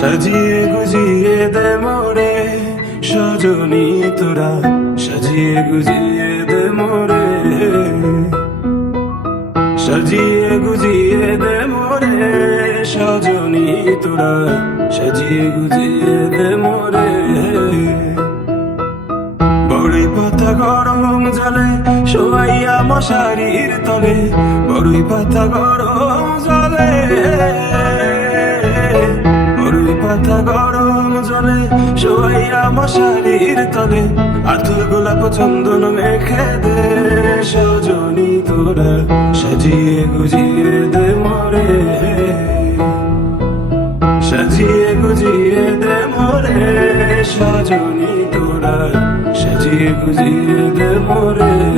সাজিয়ে গুজিয়ে দে মোরে, সজনী তোরা। সাজিয়ে গুজিয়ে দে মোরে। সাজিয়ে গুজিয়ে দে মোরে, সজনী তোরা। সাজিয়ে গুজিয়ে দে মোরে। বড়ই পাতা গরম জলে শোয়াইয়া মশারির তলে, বড়ই পাতা গরম জলে বড়ই গরম জলে শোয়াইয়া মশারির তলে। আতুর গোলাপ চন্দন মেখে দে সজনী তোরা, সাজিয়ে গুজিয়ে দে মরে। সাজিয়ে গুজিয়ে দে মোরে, সজনী তোরা, সাজিয়ে গুজিয়ে দে মোরে।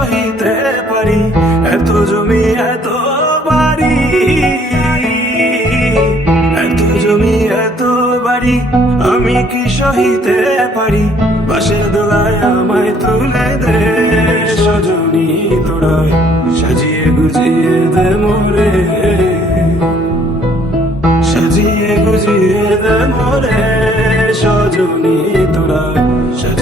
সহিতে পারি এত জমি এত বাড়ি এত জমি এত বাড়ি আমি কি সহিতে পারি? বাসের দোলায় আমায় তুলে দে, সজনী তোড়ায়, সাজিয়ে গুজিয়ে দে মোরে। সাজিয়ে গুজিয়ে দে মোরে, সজনী সাজিয়ে